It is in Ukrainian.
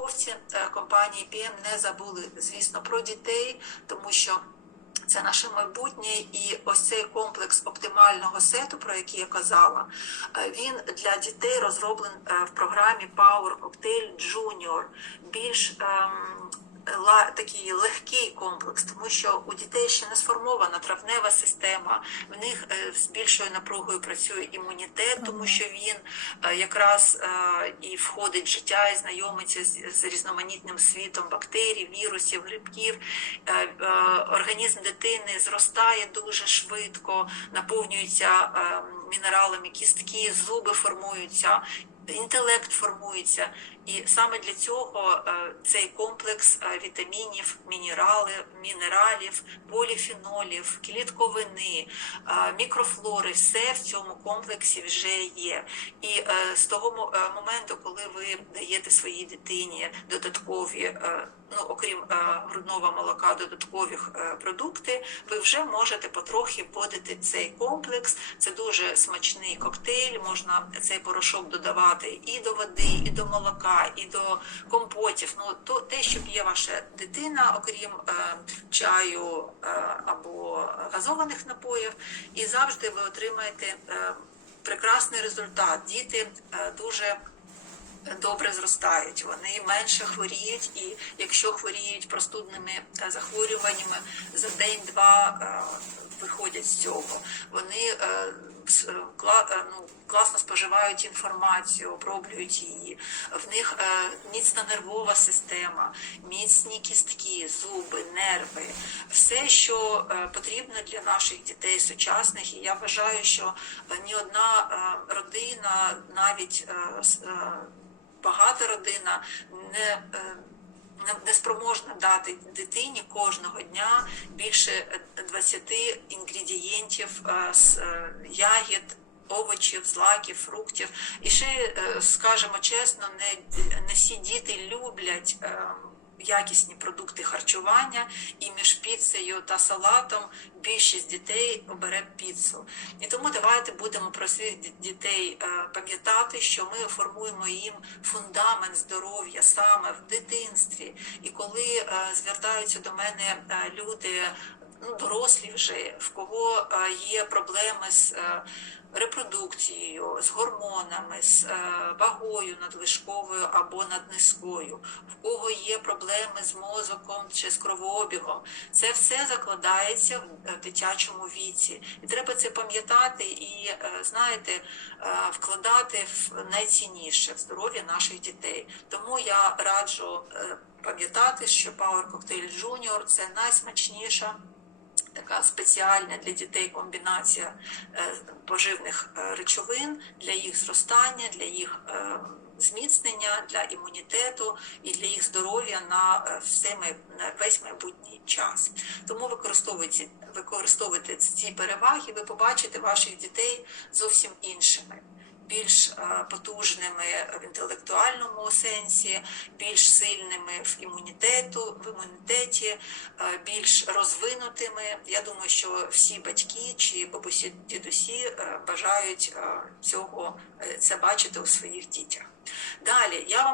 науковці е, компанії PM не забули, звісно, про дітей, тому що це наше майбутнє, і ось цей комплекс оптимального сету, про який я казала, е, він для дітей розроблений в програмі Power Cocktail Junior. Більш ем, такий легкий комплекс, тому що у дітей ще не сформована травнева система, в них е, з більшою напругою працює імунітет, тому що він е, якраз е, і входить в життя і знайомиться з, різноманітним світом бактерій, вірусів, грибків. Організм дитини зростає дуже швидко, наповнюється е, мінералами кістки, зуби формуються. Інтелект формується, і саме для цього е, цей комплекс е, вітамінів, мінерали, мінералів, поліфенолів, клітковини, е, мікрофлори, все в цьому комплексі вже є. І з того моменту, коли ви даєте своїй дитині додаткові, ну окрім е, грудного молока, додаткові е, продукти, ви вже можете потрохи вводити цей комплекс. Це дуже смачний коктейль. Можна цей порошок додавати і до води, і до молока, і до компотів. Ну то те, що п'є ваша дитина, окрім е, чаю е, або газованих напоїв, і завжди ви отримаєте е, прекрасний результат. Діти е, дуже добре зростають, вони менше хворіють, і якщо хворіють простудними е, захворюваннями, за день-два е, виходять з цього. Вони е, ну, класно споживають інформацію, оброблюють її. В них міцна нервова система, міцні кістки, зуби, нерви, все, що потрібно для наших дітей сучасних. І я вважаю, що ні одна родина, навіть багата родина е, не- не спроможна дати дитині кожного дня більше е, 20 інгредієнтів е, з е, ягід, овочів, злаків, фруктів. І ще скажімо чесно, не, не всі діти люблять. Якісні продукти харчування, і між піцею та салатом більшість дітей обере піцу. І тому давайте будемо про своїх дітей е, пам'ятати, що ми формуємо їм фундамент здоров'я саме в дитинстві. І коли е, звертаються до мене е, люди, ну дорослі вже, в кого є проблеми з репродукцією, з гормонами, з е, вагою надлишковою або наднизькою, в кого є проблеми з мозоком чи з кровообігом, це все закладається в е, дитячому віці. І треба це пам'ятати і, е, знаєте, вкладати в найцінніше в здоров'я наших дітей. Тому я раджу пам'ятати, що Power Cocktail Junior – це найсмачніша така спеціальна для дітей комбінація е, поживних е, речовин для їх зростання, для їх е, зміцнення, для імунітету і для їх здоров'я на все на весь майбутній час. Тому використовуйте, використовуйте ці переваги, ви побачите ваших дітей зовсім іншими. Більш е, потужними в інтелектуальному сенсі, більш сильними в імунітету, в імунітеті, е, більш розвинутими. Я думаю, що всі батьки чи бабусі, дідусі е, бажають цього це бачити у своїх дітях. Далі я вам.